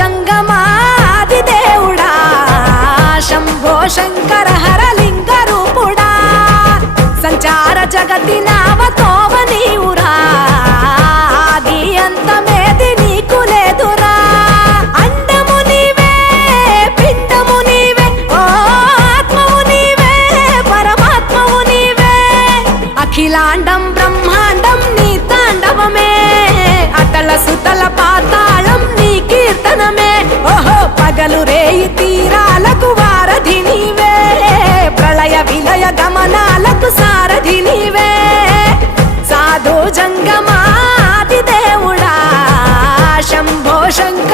జంగమాది దేవుడా శంభో శంకర హరలింగ రూపుడా సంచార జగతి నావతోవ నీవురా ఆది అంతమేది నీకు లేదురా అండము నీవే పిండము నీవే ఓ ఆత్మవు నీవే పరమాత్మవు నీవే అఖిలాండం బ్రహ్మాండం నీ తాండవమే అతల సుతల పాతాళం నీ కీర్తనమే ఓహో పగలు రేయి తీరాలకు వారధి నీవే ప్రళయ విలయ గమనాలకు సారథి నీవే సాధు జంగమాది దేవుడా శంభో శంకర